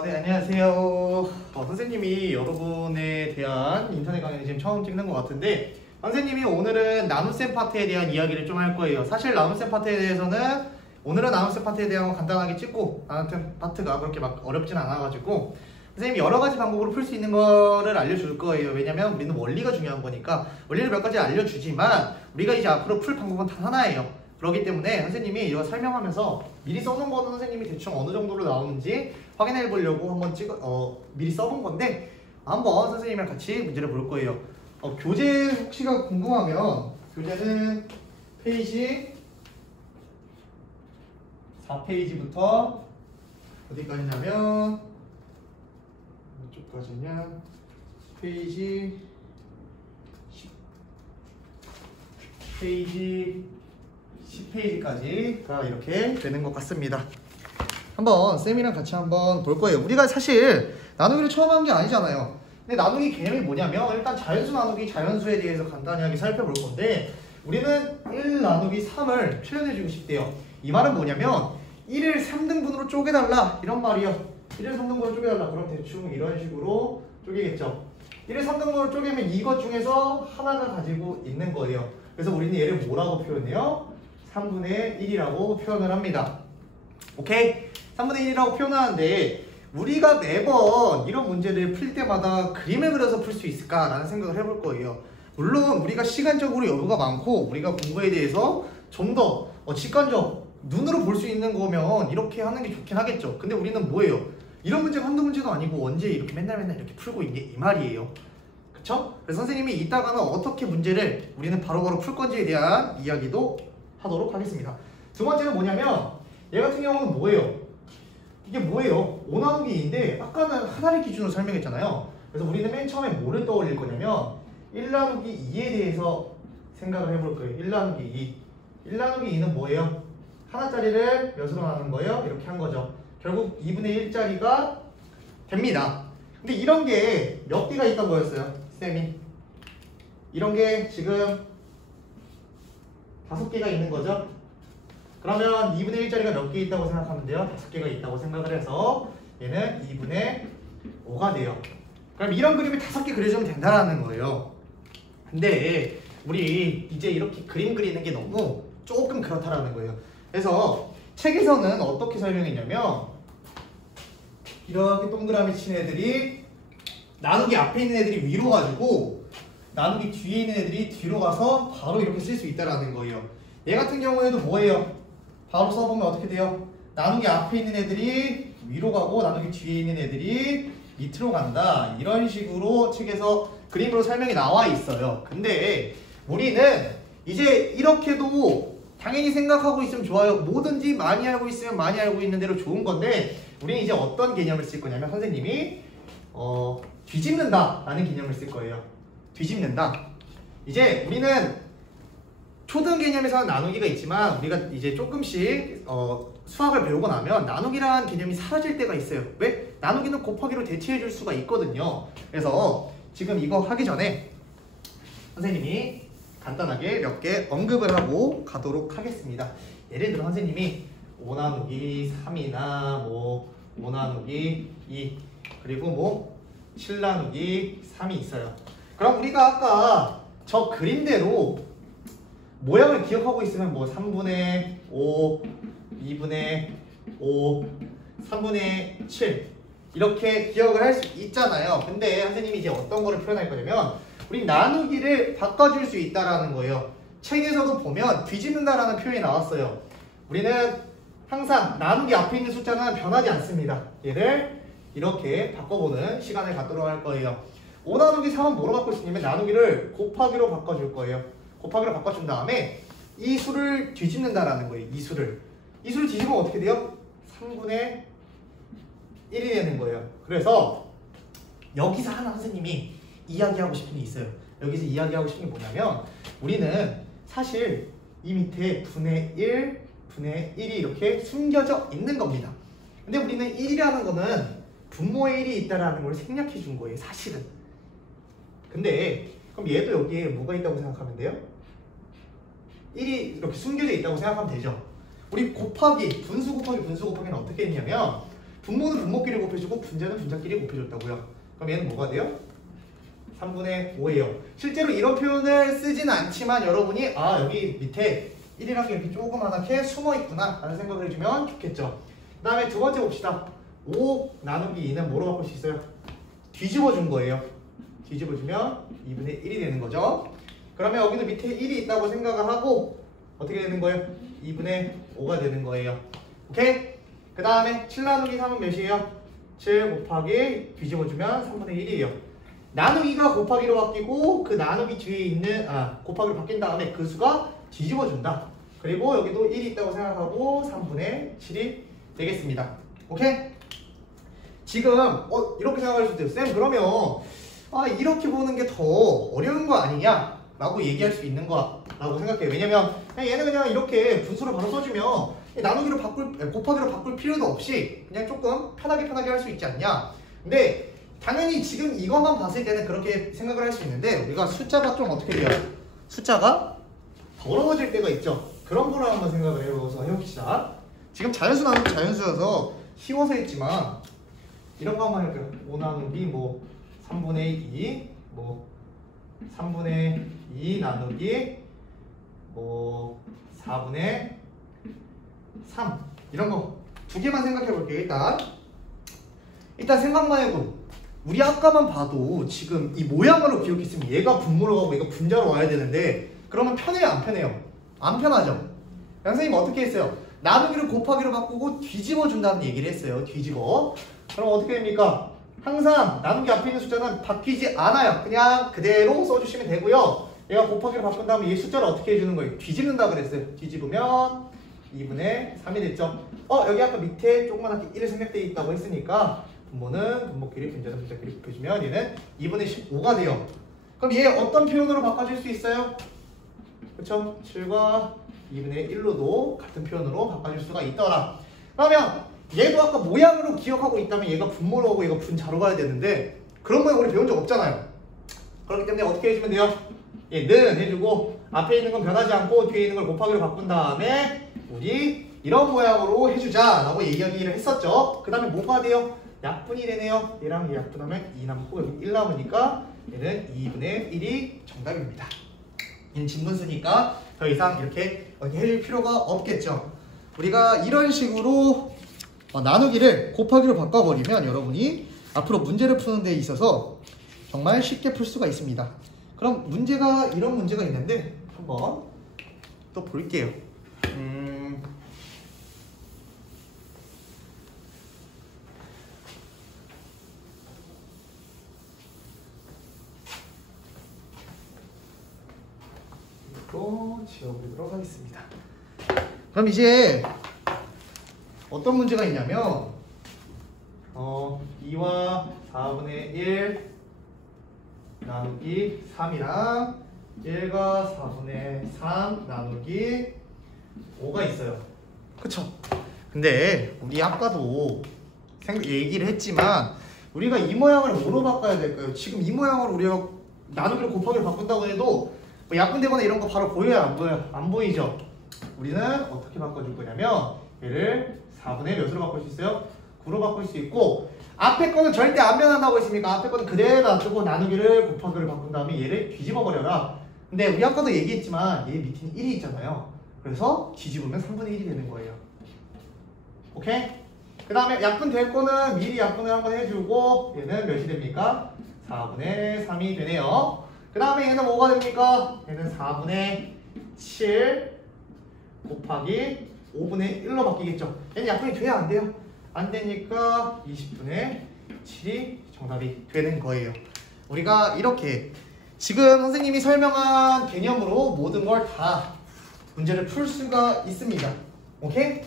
네, 안녕하세요. 선생님이 여러분에 대한 인터넷 강의를 지금 처음 찍는 것 같은데, 선생님이 오늘은 나눗셈 파트에 대한 이야기를 좀 할 거예요. 사실 나눗셈 파트에 대해서는 오늘은 나눗셈 파트에 대한 간단하게 찍고, 나눗셈 파트가 그렇게 막 어렵진 않아가지고 선생님이 여러 가지 방법으로 풀 수 있는 거를 알려줄 거예요. 왜냐면 우리는 원리가 중요한 거니까 원리를 몇 가지 알려주지만 우리가 이제 앞으로 풀 방법은 단 하나예요. 그렇기 때문에 선생님이 이거 설명하면서 미리 써놓은 거는 선생님이 대충 어느 정도로 나오는지 확인해 보려고 한번 미리 써본 건데, 한번 선생님이랑 같이 문제를 볼 거예요. 교재 혹시가 궁금하면 교재는 페이지 4페이지부터 어디까지냐면 이쪽까지냐 페이지 10페이지까지가 이렇게 되는 것 같습니다. 한번 쌤이랑 같이 한번 볼 거예요. 우리가 사실 나누기를 처음 한 게 아니잖아요. 근데 나누기 개념이 뭐냐면 일단 자연수 나누기 자연수에 대해서 간단하게 살펴볼 건데, 우리는 1 나누기 3을 표현해주고 싶대요. 이 말은 뭐냐면 1을 3등분으로 쪼개달라 이런 말이요. 1을 3등분으로 쪼개달라. 그럼 대충 이런 식으로 쪼개겠죠. 1을 3등분으로 쪼개면 이것 중에서 하나가 가지고 있는 거예요. 그래서 우리는 얘를 뭐라고 표현해요? 3분의 1이라고 표현을 합니다. 오케이? 3분의 1이라고 표현하는데, 우리가 매번 이런 문제를 풀 때마다 그림을 그려서 풀 수 있을까라는 생각을 해볼 거예요. 물론 우리가 시간적으로 여유가 많고 우리가 공부에 대해서 좀 더 직관적 눈으로 볼 수 있는 거면 이렇게 하는 게 좋긴 하겠죠. 근데 우리는 뭐예요? 이런 문제가 한두 문제도 아니고 언제 이렇게 맨날 이렇게 풀고 있니? 이 말이에요. 그쵸? 그래서 선생님이 이따가는 어떻게 문제를 우리는 바로바로 풀 건지에 대한 이야기도 하도록 하겠습니다. 두 번째는 뭐냐면, 얘 같은 경우는 뭐예요? 이게 뭐예요? 5 나누기 2인데 아까는 하나를 기준으로 설명했잖아요. 그래서 우리는 맨 처음에 뭐를 떠올릴 거냐면 1 나누기 2에 대해서 생각을 해볼 거예요. 1 나누기 2. 1 나누기 2는 뭐예요? 하나짜리를 몇으로 나누는 거예요? 이렇게 한 거죠. 결국 2분의 1짜리가 됩니다. 근데 이런 게 몇 개가 있다고 했어요? 쌤이. 이런 게 지금 5개가 있는 거죠. 그러면 2분의 1짜리가 몇 개 있다고 생각하면 돼요? 5개가 있다고 생각을 해서 얘는 2분의 5가 돼요. 그럼 이런 그림을 5개 그려주면 된다라는 거예요. 근데 우리 이제 이렇게 그림 그리는 게 너무 조금 그렇다라는 거예요. 그래서 책에서는 어떻게 설명했냐면, 이렇게 동그라미 친 애들이 나누기 앞에 있는 애들이 위로 가지고 나누기 뒤에 있는 애들이 뒤로 가서 바로 이렇게 쓸 수 있다라는 거예요. 얘 같은 경우에도 뭐예요? 바로 써보면 어떻게 돼요? 나누기 앞에 있는 애들이 위로 가고 나누기 뒤에 있는 애들이 밑으로 간다. 이런 식으로 책에서 그림으로 설명이 나와 있어요. 근데 우리는 이제 이렇게도 당연히 생각하고 있으면 좋아요. 뭐든지 많이 알고 있으면 많이 알고 있는 대로 좋은 건데, 우리는 이제 어떤 개념을 쓸 거냐면 선생님이 뒤집는다 라는 개념을 쓸 거예요. 뒤집는다. 이제 우리는 초등 개념에서는 나누기가 있지만 우리가 이제 조금씩 수학을 배우고 나면 나누기라는 개념이 사라질 때가 있어요. 왜? 나누기는 곱하기로 대체해 줄 수가 있거든요. 그래서 지금 이거 하기 전에 선생님이 간단하게 몇 개 언급을 하고 가도록 하겠습니다. 예를 들어 선생님이 5 나누기 3이나 5 나누기 2 그리고 7 나누기 3이 있어요. 그럼 우리가 아까 저 그림대로 모양을 기억하고 있으면 3분의 5, 2분의 5, 3분의 7 이렇게 기억을 할 수 있잖아요. 근데 선생님이 이제 어떤 거를 표현할 거냐면, 우리 나누기를 바꿔줄 수 있다라는 거예요. 책에서도 보면 뒤집는다라는 표현이 나왔어요. 우리는 항상 나누기 앞에 있는 숫자는 변하지 않습니다. 얘를 이렇게 바꿔보는 시간을 갖도록 할 거예요. 5 나누기 3은 뭐로 바꿀 수 있냐면 나누기를 곱하기로 바꿔줄 거예요. 곱하기로 바꿔준 다음에 이 수를 뒤집는다라는 거예요. 이 수를 뒤집으면 어떻게 돼요? 3분의 1이 되는 거예요. 그래서 여기서 하나 선생님이 이야기하고 싶은 게 있어요. 여기서 이야기하고 싶은 게 뭐냐면, 우리는 사실 이 밑에 분의 1, 분의 1이 이렇게 숨겨져 있는 겁니다. 근데 우리는 1이라는 거는 분모의 1이 있다라는 걸 생략해 준 거예요. 사실은. 근데 그럼 얘도 여기에 뭐가 있다고 생각하면 돼요? 1이 이렇게 숨겨져 있다고 생각하면 되죠. 우리 곱하기, 분수 곱하기는 어떻게 했냐면 분모는 분모끼리 곱해주고 분자는 분자끼리 곱해줬다고요. 그럼 얘는 뭐가 돼요? 3분의 5예요. 실제로 이런 표현을 쓰진 않지만 여러분이 여기 밑에 1이라는 게 이렇게 조그맣게 숨어있구나 라는 생각을 해주면 좋겠죠. 그 다음에 두 번째 봅시다. 5 나누기 2는 뭐로 바꿀 수 있어요? 뒤집어 준 거예요. 뒤집어 주면 2분의 1이 되는 거죠. 그러면 여기도 밑에 1이 있다고 생각을 하고 어떻게 되는 거예요? 2분의 5가 되는 거예요. 오케이? 그 다음에 7 나누기 3은 몇이에요? 7 곱하기 뒤집어 주면 3분의 1이에요. 나누기가 곱하기로 바뀌고 그 나누기 뒤에 있는 곱하기로 바뀐 다음에 그 수가 뒤집어 준다. 그리고 여기도 1이 있다고 생각하고 3분의 7이 되겠습니다. 오케이? 지금 이렇게 생각할 수도 있어요. 쌤 그러면 이렇게 보는 게 더 어려운 거 아니냐? 라고 얘기할 수 있는 거라고 생각해요. 왜냐면 얘는 그냥 이렇게 분수를 바로 써주면 나누기로 곱하기로 바꿀 필요도 없이 그냥 조금 편하게 할 수 있지 않냐? 근데 당연히 지금 이것만 봤을 때는 그렇게 생각을 할 수 있는데 우리가 숫자가 좀 어떻게 돼요? 숫자가 더러워질 때가 있죠. 그런 거를 한번 생각을 해봅시다. 지금 자연수 나누기 자연수여서 쉬워서 했지만 이런 거 한번 해볼게요. 5 나누기 3분의 2 3분의 2 나누기 4분의 3 이런 거 두 개만 생각해 볼게요. 일단 생각만 해도 우리 아까만 봐도 지금 이 모양으로 기억했으면 얘가 분모로 가고 얘가 분자로 와야 되는데 그러면 편해요 안 편해요? 안 편하죠? 선생님 어떻게 했어요? 나누기를 곱하기로 바꾸고 뒤집어 준다는 얘기를 했어요. 뒤집어. 그럼 어떻게 됩니까? 항상 나누기 앞에 있는 숫자는 바뀌지 않아요. 그냥 그대로 써주시면 되고요. 얘가 곱하기로 바꾼 다음에 이 숫자를 어떻게 해주는 거예요? 뒤집는다 그랬어요. 뒤집으면 2분의 3이 됐죠. 여기 아까 밑에 조그맣게 1 생략되어 있다고 했으니까 분모는 분모끼리 분자는 분자끼리 곱해주면 얘는 2분의 15가 돼요. 그럼 얘 어떤 표현으로 바꿔줄 수 있어요? 그쵸? 7과 2분의 1로도 같은 표현으로 바꿔줄 수가 있더라. 그러면 얘도 아까 모양으로 기억하고 있다면 얘가 분모로 하고 얘가 분자로 가야 되는데 그런 모양 우리 배운 적 없잖아요. 그렇기 때문에 어떻게 해주면 돼요? 는 해주고 앞에 있는 건 변하지 않고 뒤에 있는 걸 곱하기로 바꾼 다음에 우리 이런 모양으로 해주자 라고 얘기를 했었죠. 그 다음에 뭐가 돼요? 약분이 되네요. 얘랑 얘 약분하면 2 남고 여기 1 남으니까 얘는 2분의 1이 정답입니다. 얘는 진분수니까 더 이상 이렇게 해줄 필요가 없겠죠. 우리가 이런 식으로 나누기를 곱하기로 바꿔버리면 여러분이 앞으로 문제를 푸는 데 있어서 정말 쉽게 풀 수가 있습니다. 그럼 이런 문제가 있는데 한번 또 볼게요. 이거 지워보도록 하겠습니다. 그럼 이제 어떤 문제가 있냐면 2와 4분의 1 나누기 3이랑 1과 4분의 3 나누기 5가 있어요. 그쵸? 근데 우리 아까도 얘기를 했지만 우리가 이 모양을 뭐로 바꿔야 될까요? 지금 이 모양으로 우리가 나누기를 곱하기로 바꾼다고 해도 약분되거나 이런 거 바로 보여요? 안 보여요? 안 보이죠? 우리는 어떻게 바꿔줄 거냐면 얘를 4분의 몇으로 바꿀 수 있어요? 9로 바꿀 수 있고 앞에 거는 절대 안 변한다고 했으니까 앞에 거는 그대로 놔두고 나누기를 곱하기를 바꾼 다음에 얘를 뒤집어 버려라. 근데 우리 아까도 얘기했지만 얘 밑에는 1이 있잖아요. 그래서 뒤집으면 3분의 1이 되는 거예요. 오케이? 그 다음에 약분될 거는 미리 약분을 한번 해주고 얘는 몇이 됩니까? 4분의 3이 되네요. 그 다음에 얘는 뭐가 됩니까? 얘는 4분의 7 곱하기 5분의 1로 바뀌겠죠. 얘는 약분이 돼야 안 돼요? 안 되니까 20분의 7이 정답이 되는 거예요. 우리가 이렇게 지금 선생님이 설명한 개념으로 모든 걸 다 문제를 풀 수가 있습니다. 오케이?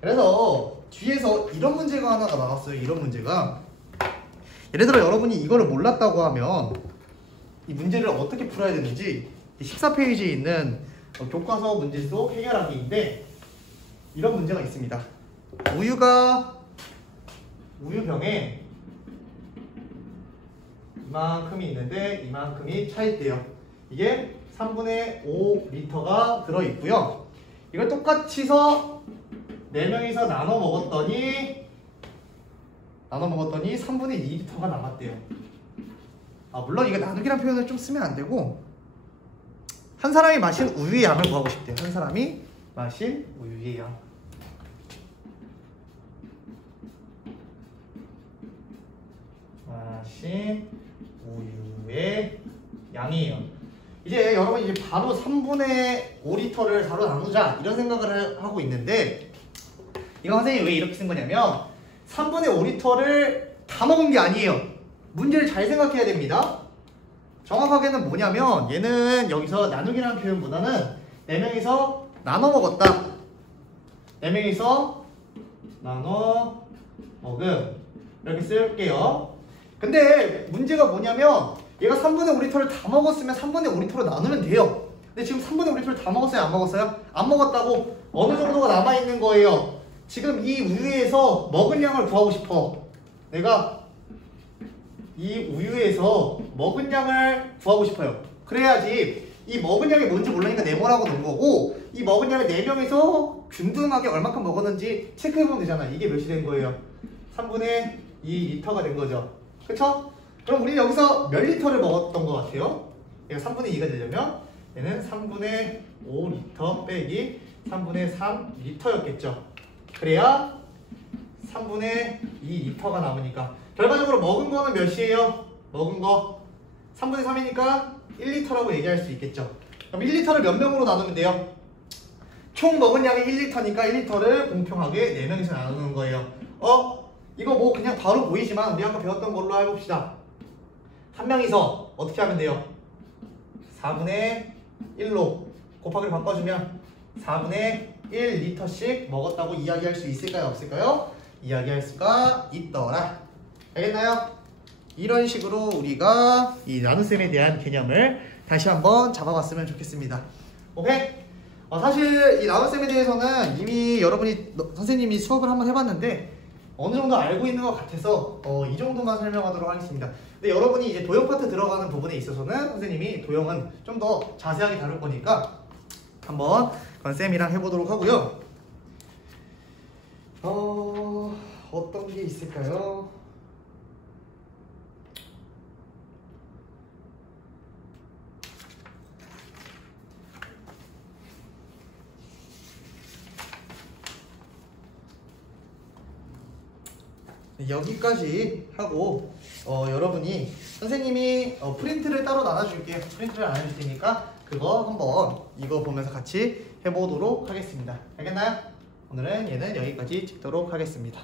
그래서 뒤에서 이런 문제가 하나가 나왔어요. 이런 문제가 예를 들어 여러분이 이거를 몰랐다고 하면 이 문제를 어떻게 풀어야 되는지 14페이지에 있는 교과서 문제 속 해결하기인데 이런 문제가 있습니다. 우유병에 이만큼이 있는데 이만큼이 차있대요. 이게 3분의 5리터가 들어있고요. 이걸 똑같이 해서 4명이서 나눠 먹었더니 나눠 먹었더니 3분의 2리터가 남았대요. 물론 이거 나누기란 표현을 좀 쓰면 안 되고 한 사람이 마신 우유의 양을 구하고 싶대요. 한 사람이 마신 우유의 양. 마신 우유의 양이에요. 이제 여러분 이제 바로 3분의 5리터를 바로 나누자 이런 생각을 하고 있는데 이거 선생님이 왜 이렇게 쓴 거냐면 3분의 5리터를 다 먹은 게 아니에요. 문제를 잘 생각해야 됩니다. 정확하게는 뭐냐면 얘는 여기서 나누기라는 표현보다는 4명이서 나눠 먹었다. 4명이서 나눠 먹음 이렇게 쓸게요. 근데 문제가 뭐냐면 얘가 3분의 5리터를 다 먹었으면 3분의 5리터로 나누면 돼요. 근데 지금 3분의 5리터를 다 먹었어요? 안 먹었어요? 안 먹었다고 어느 정도가 남아있는 거예요. 지금 이 우유에서 먹은 양을 구하고 싶어. 내가 이 우유에서 먹은 양을 구하고 싶어요. 그래야지 이 먹은 양이 뭔지 모르니까 네모라고 넣은 거고 이 먹은 양을 4명에서 균등하게 얼마큼 먹었는지 체크해보면 되잖아. 이게 몇이 된 거예요? 3분의 2리터가 된 거죠. 그쵸? 그럼 우리 여기서 몇 리터를 먹었던 것 같아요? 얘가 3분의 2가 되려면 얘는 3분의 5리터 빼기 3분의 3리터였겠죠. 그래야 3분의 2리터가 남으니까 결과적으로 먹은 거는 몇이에요? 먹은 거 3분의 3이니까 1리터라고 얘기할 수 있겠죠. 그럼 1리터를 몇 명으로 나누면 돼요? 총 먹은 양이 1리터니까 1리터를 공평하게 4명이서 나누는 거예요. 이거 뭐 그냥 바로 보이지만 우리 아까 배웠던 걸로 해봅시다. 한 명이서 어떻게 하면 돼요? 4분의 1로 곱하기를 바꿔주면 4분의 1리터씩 먹었다고 이야기할 수 있을까요? 없을까요? 이야기할 수가 있더라. 알겠나요? 이런 식으로 우리가 이 나눗셈에 대한 개념을 다시 한번 잡아봤으면 좋겠습니다. 오케이? 사실 이 나눗셈에 대해서는 이미 여러분이 선생님이 수업을 한번 해봤는데 어느 정도 알고 있는 것 같아서 이 정도만 설명하도록 하겠습니다. 근데 여러분이 이제 도형 파트 들어가는 부분에 있어서는 선생님이 도형은 좀 더 자세하게 다룰 거니까 한번 쌤이랑 해보도록 하고요. 어떤 게 있을까요? 여기까지 하고 여러분이 선생님이 프린트를 따로 나눠줄게요. 프린트를 나눠줄 테니까 그거 한번 이거 보면서 같이 해보도록 하겠습니다. 알겠나요? 오늘은 얘는 여기까지 찍도록 하겠습니다.